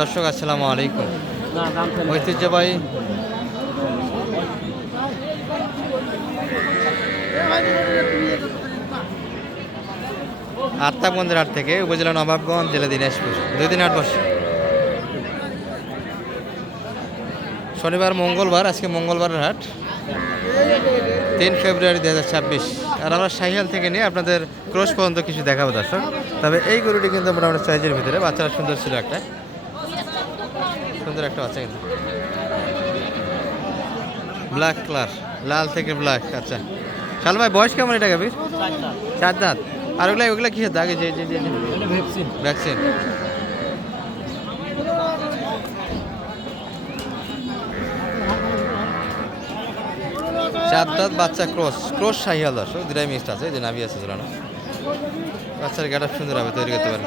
দর্শক আসসালামু আলাইকুম। ঐতিহ্যবাহী আত্মাগঞ্জের হাট থেকে উপজেলা নবাবগঞ্জ জেলা দিনাজপুর। দুই দিন হাট বসে শনিবার মঙ্গলবার আজকে মঙ্গলবারের হাট। তিন ফেব্রুয়ারি দু হাজার ছাব্বিশ। আর আমরা সাহিয়াল থেকে নিয়ে আপনাদের ক্রোশ পর্যন্ত কিছু দেখাবো দর্শক। তবে এই গরুটি কিন্তু মোটামুটি সাইজের ভিতরে বাচ্চারা সুন্দর ছিল একটা। সুন্দর একটা বাচ্চা কিন্তু। ব্ল্যাক কালার লাল থেকে ব্ল্যাক আচ্ছা। শাল ভাই বয়স কেমন এটা গাভীর? চার দাঁত। আর ওগুলা ওগুলা কি হতো আগে যে যে যে ভ্যাকসিন ভ্যাকসিন চার দাঁত বাচ্চা ক্রস। ক্রস শাহিয়াল দর্শক দুটাই মিক্সড আছে যে নাভি আছে ঝুলানো। বাচ্চার গেট সুন্দর হবে তৈরি করতে পারেন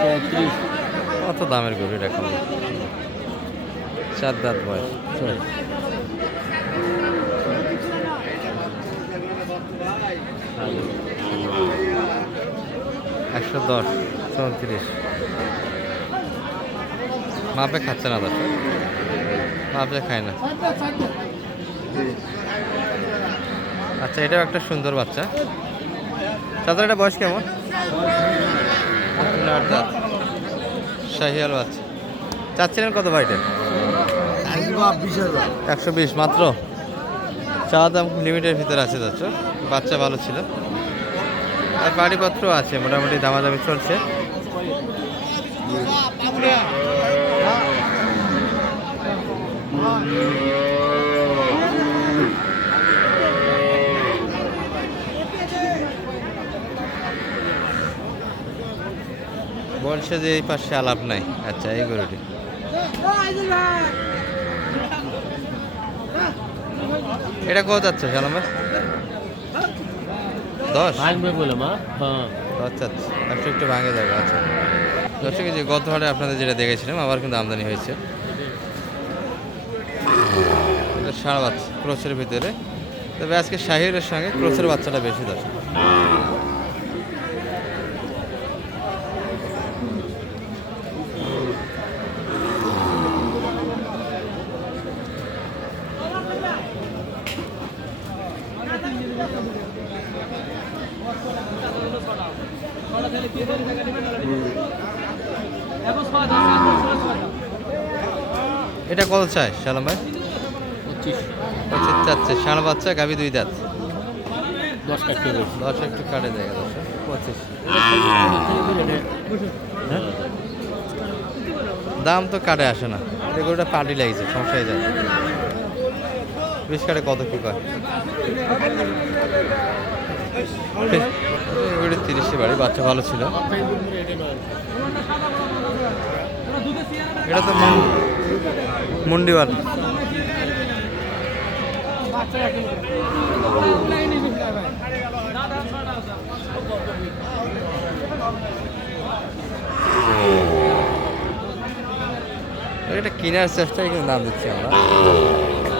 চৌত্রিশ কত দামের গরু এখন? চার দাঁত বয়স। একশো দশ, চৌত্রিশ। মাপে খাচ্ছে না দর্শক মাপে খায় না। আচ্ছা এটাও একটা সুন্দর বাচ্চা। তাদের এটা বয়স কেমন? শাহিয়াল বাচ্চা। চাচ্ছিলেন কত বাড়িটা একশো বিশ মাত্র। চাওয়া দাম লিমিটের ভিতরে আছে যাচ্ছ বাচ্চা ভালো ছিল। আর বাড়িপত্র আছে, মোটামুটি দামাদামি চলছে। বলছে যে এই পাশে আলাপ নাই। আচ্ছা এই গরুটি। এটা কত যাচ্ছে সালাম? ভাই দশ? ভাঙবে বলে মা। হ্যাঁ। আচ্ছা আচ্ছা একটু একটু ভাঙে যাবে আচ্ছা। দর্শক যে গত হাটে আপনাদের যেটা দেখেছিলাম আবার কিন্তু আমদানি হয়েছে। ষাঁড় বাচ্চা ক্রোচের ভিতরে। তবে আজকে শাহিরের সঙ্গে ক্রোচের বাচ্চাটা বেশি দর্শক। এটা কত চাই সালাম ভাই? পঁচিশ। পঁচিশ চাচ্ছে। ষাঁড় বাচ্চা গাভি দুই দাঁত। দশ দশ একটু কাটে দেয় দর্শক। পঁচিশ। হ্যাঁ? দাম তো কাটে আসে না। এগুলোটা পার্টি লাগছে সমস্যা হয়ে যায় বিশ কাটে কত কি কয়? এগুলো তিরিশে বাড়ি, বাচ্চা ভালো ছিল। এটা তো মুন- মুন্ডিওয়াল এটা কেনার চেষ্টায় কিন্তু দাম দিচ্ছি আমরা।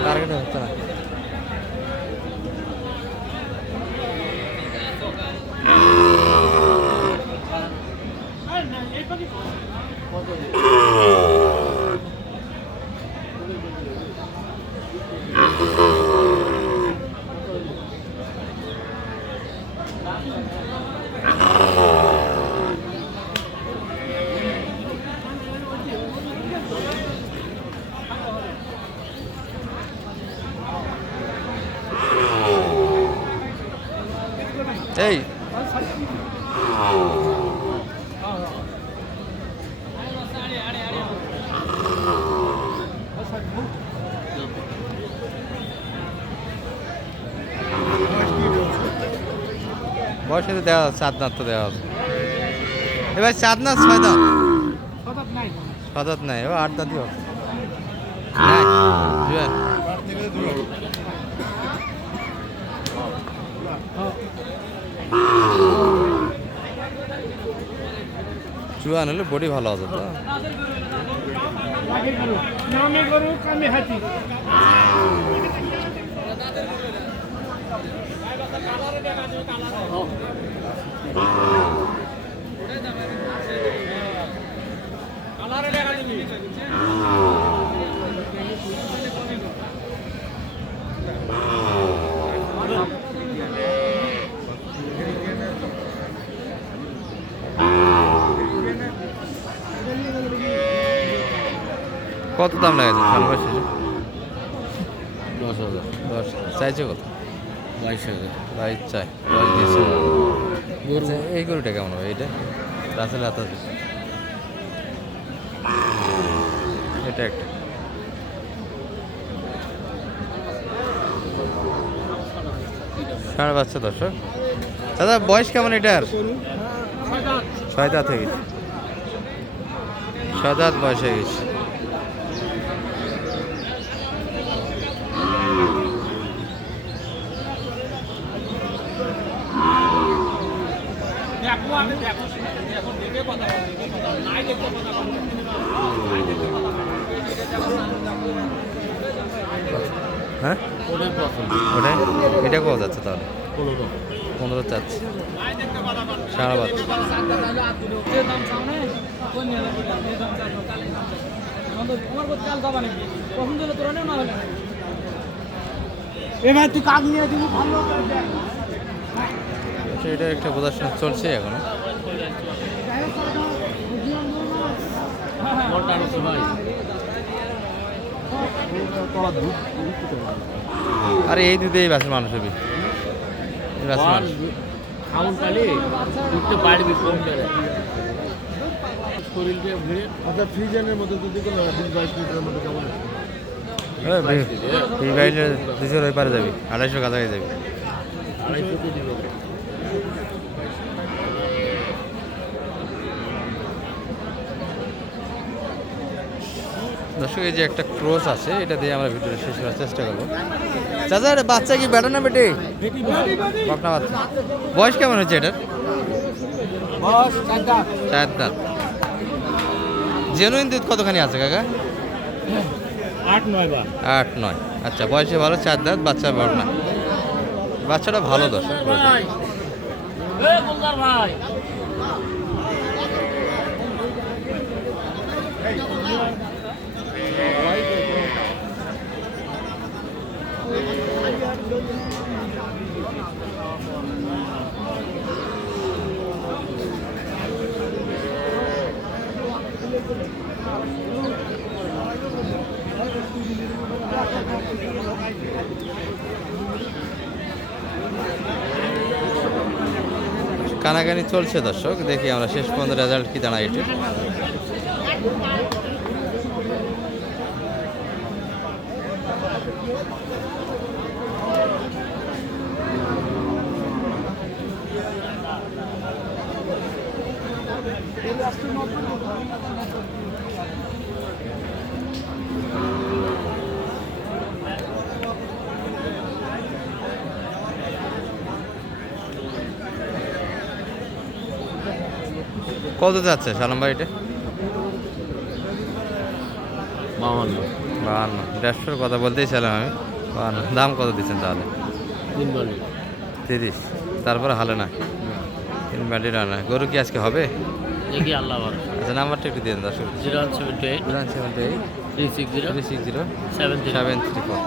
টার্গেট হচ্ছে না। এই। বয়সে দেওয়া আছে চার দাঁত তো দেওয়া আছে। এবার চাঁদ না ছয় দাঁত? ছয় দাঁত নাই, এবার আট দাঁতই হবে। জুয়ান হলে বডি ভালো হবে তো। নামে গরু কামে হাতি কত দাম সালবার শেষে দশ হাজার। দশ চাইছে কত? বাইশ হাজার। বাইশ চাই দশ দিয়েছে আচ্ছা, এই গরুটা কেমন হবে এইটা? রাসেল হাত আছে। এটা একটা। ষাঁড় বাচ্চা দর্শক। দাদা বয়স কেমন এটার? ছয় দাঁত হয়ে গেছে। ছয় দাঁত বয়স হয়ে গেছে। হ্যাঁ? এটা কত যাচ্ছে তাহলে? পনেরো চাচ্ছে। সারা হলে এবার তুই কাক নিয়ে দিবি ভালো আচ্ছা, এটা একটা প্রদর্শন চলছে এখনও। আরে এই দুধে এই বাসের মানুষ হবে। এই বাসের মানুষ। খাউন পালি দুধটা বাড়বি কম শরীরকে ভিড়ে আচ্ছা ফ্রিজের মধ্যে যদি কোনো বিশ বাইশ লিটারের মধ্যে কেমন দুশোর ওই পারে যাবি আড়াইশো কাছাকাছি যাবি। আড়াইশোতে দর্শক এই যে একটা ক্রস আছে এটা দিয়ে আমরা ভিডিওটা শেষ করার চেষ্টা করব। চাচা বাচ্চা কি বেটা না বেটে? বাপনা বাচ্চা। বয়স কেমন হচ্ছে এটার? চার দাঁত। জেনুইন দুধ কতখানি আছে কাকা? আট নয় আট নয়। আচ্ছা বয়সে ভালো চার দাঁত বাচ্চা বড় না। বাচ্চাটা ভালো দর্শক ভাই। কানাকানি চলছে দর্শক দেখি আমরা শেষ পর্যন্ত রেজাল্ট কি দাঁড়ায় এটির। কত যাচ্ছে সালাম ভাই বাউান্ন বাহান্ন দেড়শোর কথা বলতেই ছিলাম আমি। বাহান্ন দাম কত দিচ্ছেন তাহলে? তিরিশ। তারপরে হালে না? তিন ব্যান্ডি রান্না গরু কি আজকে হবে? দেখি আল্লাহ আচ্ছা নাম্বারটা একটু দিন দর্শক। Zero one seven two eight. Seven seven eight. Three six zero. Three six zero. Seven seven three four.